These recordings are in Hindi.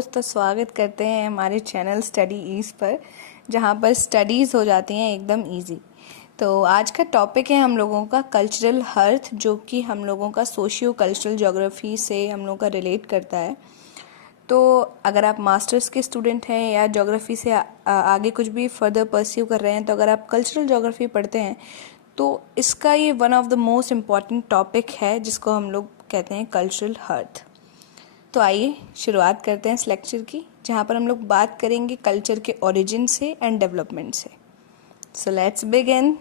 दोस्त, तो स्वागत करते हैं हमारे चैनल स्टडी ईज पर, जहाँ पर स्टडीज़ हो जाती हैं एकदम इजी। तो आज का टॉपिक है हम लोगों का कल्चरल हर्थ, जो कि हम लोगों का सोशियो कल्चरल ज्योग्राफी से हम लोगों का रिलेट करता है। तो अगर आप मास्टर्स के स्टूडेंट हैं या ज्योग्राफी से आगे कुछ भी फर्दर परस्यू कर रहे हैं, तो अगर आप कल्चरल ज्योग्राफी पढ़ते हैं तो इसका ये one of the most important topic है, जिसको हम लोग कहते हैं कल्चरल हर्थ। तो आइए शुरुआत करते हैं इस लेक्चर की, जहाँ पर हम लोग बात करेंगे कल्चर के ओरिजिन से एंड डेवलपमेंट से। So let's begin.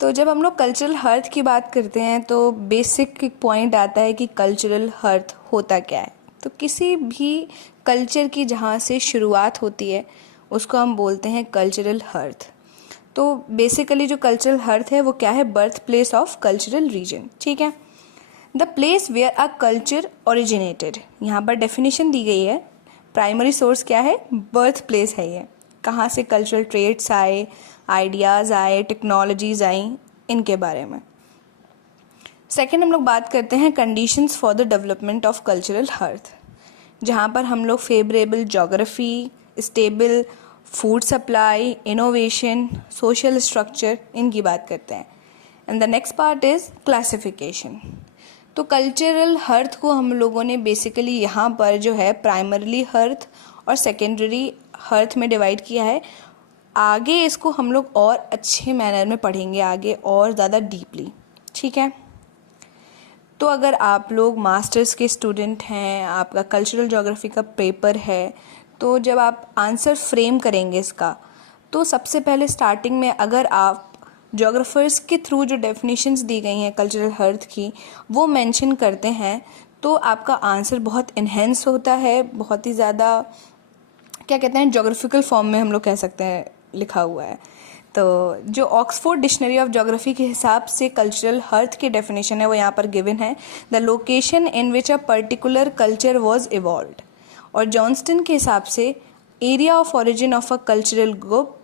तो जब हम लोग कल्चरल हर्थ की बात करते हैं तो बेसिक एक पॉइंट आता है कि कल्चरल हर्थ होता क्या है। तो किसी भी कल्चर की जहाँ से शुरुआत होती है उसको हम बोलते हैं कल्चरल हर्थ। तो बेसिकली जो कल्चरल हर्थ है वो क्या है? Birth place of cultural region. ठीक है, the place where a culture originated. यहाँ पर डेफिनेशन दी गई है। प्राइमरी सोर्स क्या है? बर्थ प्लेस है। ये कहाँ से कल्चरल ट्रेट्स आए, आइडियाज़ आए, टेक्नोलॉजीज आई, इनके बारे में। सेकेंड हम लोग बात करते हैं conditions for the development of cultural hearth, जहाँ पर हम लोग favourable geography, stable food supply, innovation, social structure, इनकी बात करते हैं। And the next part is classification. तो कल्चरल हर्थ को हम लोगों ने बेसिकली यहाँ पर जो है प्राइमरली हर्थ और सेकेंडरी हर्थ में डिवाइड किया है। आगे इसको हम लोग और अच्छे मैनर में पढ़ेंगे, आगे और ज़्यादा डीपली। ठीक है, तो अगर आप लोग मास्टर्स के स्टूडेंट हैं, आपका कल्चरल ज्योग्राफी का पेपर है, तो जब आप आंसर फ्रेम करेंगे इसका, तो सबसे पहले स्टार्टिंग में अगर आप जोग्राफर्स के थ्रू जो डेफिनेशंस दी गई हैं कल्चरल हर्थ की वो मेंशन करते हैं, तो आपका आंसर बहुत इन्हेंस होता है, बहुत ही ज़्यादा क्या कहते हैं, जोग्राफिकल फॉर्म में हम लोग कह सकते हैं लिखा हुआ है। तो जो ऑक्सफोर्ड डिक्शनरी ऑफ ज्योग्राफी के हिसाब से कल्चरल हर्थ की डेफिनेशन है वो यहाँ पर गिवन है, the location in which a particular culture was evolved. और जॉन्स्टन के हिसाब से area of origin of a cultural group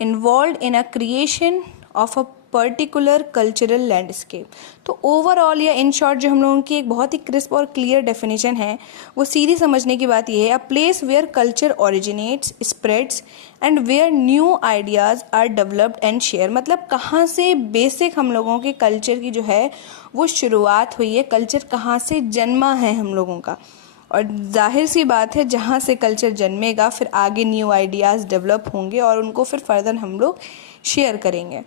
involve in a creation of a particular cultural landscape. तो ओवरऑल या इन शॉर्ट जो हम लोगों की एक बहुत ही क्रिस्प और क्लियर डेफिनेशन है, वो सीधी समझने की बात यह है, a place where culture originates, spreads and where new ideas are developed and share. मतलब कहाँ से बेसिक हम लोगों के कल्चर की जो है वो शुरुआत हुई है, कल्चर कहाँ से जन्मा है हम लोगों का। और जाहिर सी बात है, जहाँ से कल्चर जन्मेगा फिर आगे न्यू आइडियाज़ डेवलप होंगे और उनको फिर फर्दर हम लोग शेयर करेंगे।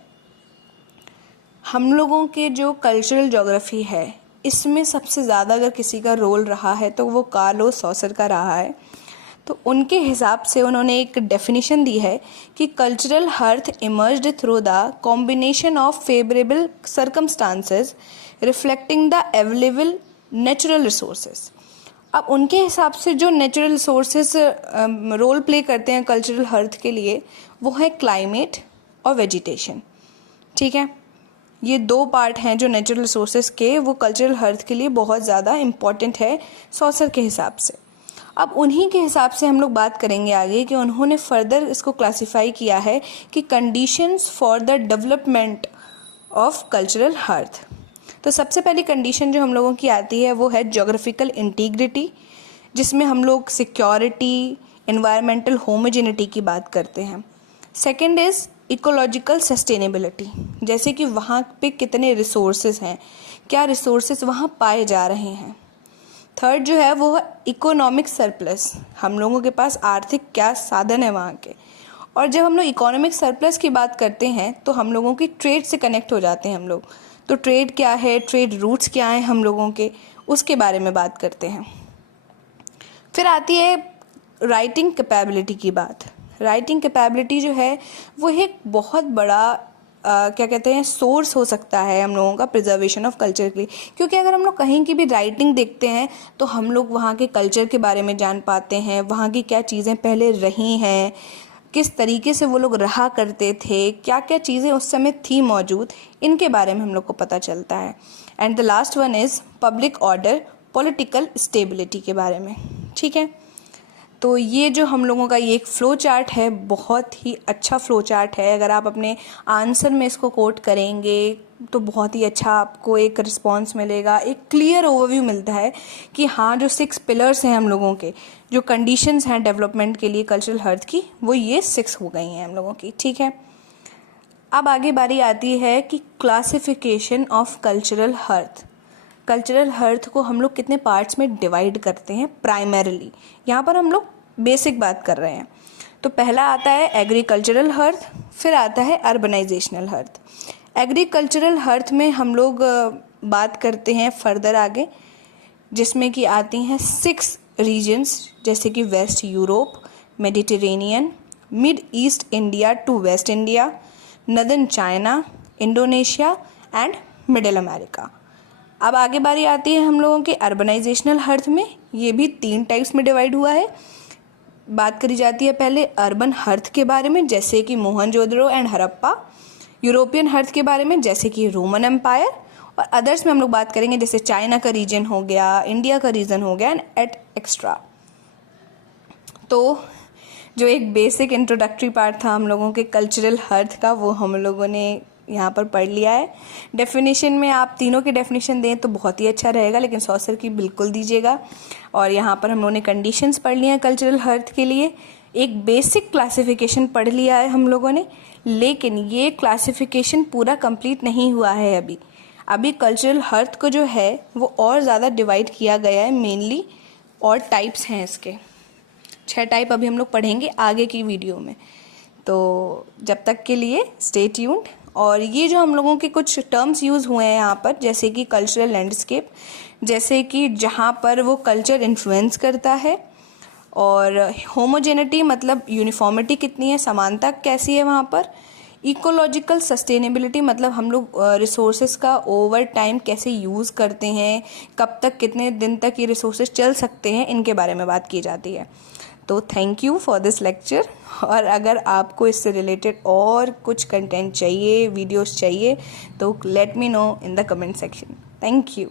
हम लोगों के जो कल्चरल ज्योग्राफी है इसमें सबसे ज़्यादा अगर किसी का रोल रहा है तो वो कार्लो सॉसर का रहा है। तो उनके हिसाब से उन्होंने एक डेफिनेशन दी है कि cultural hearth emerged through the combination of favourable circumstances reflecting the available natural resources. अब उनके हिसाब से जो नेचुरल रिसोर्सेज रोल प्ले करते हैं कल्चरल हर्थ के लिए वो है क्लाइमेट और वेजिटेशन। ठीक है, ये दो पार्ट हैं जो नेचुरल रिसोर्सेज के वो कल्चरल हर्थ के लिए बहुत ज़्यादा इम्पॉर्टेंट है सॉसर के हिसाब से। अब उन्हीं के हिसाब से हम लोग बात करेंगे आगे कि उन्होंने फर्दर इसको क्लासिफाई किया है कि conditions for the development of cultural hearth. तो सबसे पहली कंडीशन जो हम लोगों की आती है वो है ज्योग्राफिकल इंटीग्रिटी, जिसमें हम लोग सिक्योरिटी, एनवायरमेंटल होमोजेनिटी की बात करते हैं। सेकेंड इज़ इकोलॉजिकल सस्टेनेबिलिटी, जैसे कि वहाँ पे कितने रिसोर्सेज हैं, क्या रिसोर्सेज वहाँ पाए जा रहे हैं। थर्ड जो है वो है इकोनॉमिक सरप्लस, हम लोगों के पास आर्थिक क्या साधन है वहाँ के। और जब हम लोग इकोनॉमिक सरप्लस की बात करते हैं तो हम लोगों की ट्रेड से कनेक्ट हो जाते हैं हम लोग। तो ट्रेड क्या है, ट्रेड रूट्स क्या हैं हम लोगों के, उसके बारे में बात करते हैं। फिर आती है राइटिंग कैपेबिलिटी की बात। राइटिंग कैपेबिलिटी जो है वो एक बहुत बड़ा क्या कहते हैं सोर्स हो सकता है हम लोगों का प्रिजर्वेशन ऑफ कल्चर के लिए, क्योंकि अगर हम लोग कहीं की भी राइटिंग देखते हैं तो हम लोग वहाँ के कल्चर के बारे में जान पाते हैं, वहाँ की क्या चीज़ें पहले रही हैं, किस तरीके से वो लोग रहा करते थे, क्या क्या चीज़ें उस समय थी मौजूद, इनके बारे में हम लोग को पता चलता है। And the last one is public order, political stability के बारे में। ठीक है, तो ये जो हम लोगों का ये एक फ़्लो चार्ट है, बहुत ही अच्छा फ़्लो चार्ट है। अगर आप अपने आंसर में इसको कोट करेंगे तो बहुत ही अच्छा आपको एक रिस्पॉन्स मिलेगा, एक क्लियर ओवरव्यू मिलता है कि हाँ, जो 6 पिलर्स हैं हम लोगों के, जो कंडीशंस हैं डेवलपमेंट के लिए कल्चरल हर्थ की, वो ये 6 हो गई हैं हम लोगों की। ठीक है, अब आगे बारी आती है कि classification of cultural hearth. Cultural hearth को हम लोग कितने पार्ट्स में डिवाइड करते हैं प्राइमरीली, यहाँ पर हम लोग बेसिक बात कर रहे हैं। तो पहला आता है एग्रीकल्चरल हर्थ, फिर आता है अर्बनाइजेशनल हर्थ। एग्रीकल्चरल हर्थ में हम लोग बात करते हैं फर्दर आगे, जिसमें कि आती हैं 6 रीजन्स, जैसे कि West Europe, Mediterranean, Mid East India to West India, northern China, Indonesia and Middle America. अब आगे बारी आती है हम लोगों के अर्बनाइजेशनल हर्थ में। ये भी 3 टाइप्स में डिवाइड हुआ है। बात करी जाती है पहले अर्बन हर्थ के बारे में, जैसे कि Mohenjodaro and Harappa. European hearth के बारे में, जैसे कि रोमन एम्पायर। और अदर्स में हम लोग बात करेंगे, जैसे चाइना का रीजन हो गया, इंडिया का रीजन हो गया एंड एट एक्स्ट्रा। तो जो एक बेसिक इंट्रोडक्टरी पार्ट था हम लोगों के कल्चरल हर्थ का, वो हम लोगों ने यहाँ पर पढ़ लिया है। डेफिनेशन में आप तीनों की डेफिनेशन दें तो बहुत ही अच्छा रहेगा, लेकिन सॉसर की बिल्कुल दीजिएगा। और यहाँ पर हम लोगों ने कंडीशंस पढ़ लिया है कल्चरल हर्थ के लिए, एक बेसिक क्लासिफिकेशन पढ़ लिया है हम लोगों ने। लेकिन ये क्लासिफिकेशन पूरा कंप्लीट नहीं हुआ है अभी कल्चरल हर्थ को जो है वो और ज़्यादा डिवाइड किया गया है मेनली, और टाइप्स हैं इसके 6 टाइप अभी हम लोग पढ़ेंगे आगे की वीडियो में। तो जब तक के लिए स्टे ट्यून्ड। और ये जो हम लोगों के कुछ टर्म्स यूज़ हुए हैं यहाँ पर, जैसे कि कल्चरल लैंडस्केप, जैसे कि जहाँ पर वो कल्चर इन्फ्लुएंस करता है, और होमोजेनिटी मतलब यूनिफॉर्मिटी कितनी है, समानता कैसी है वहाँ पर। इकोलॉजिकल सस्टेनेबिलिटी मतलब हम लोग रिसोर्सेज का ओवर टाइम कैसे यूज़ करते हैं, कब तक कितने दिन तक ये रिसोर्सेज चल सकते हैं, इनके बारे में बात की जाती है। तो thank you for this lecture. और अगर आपको इससे रिलेटेड और कुछ कंटेंट चाहिए, वीडियोस चाहिए, तो let me know in the comment section. Thank you.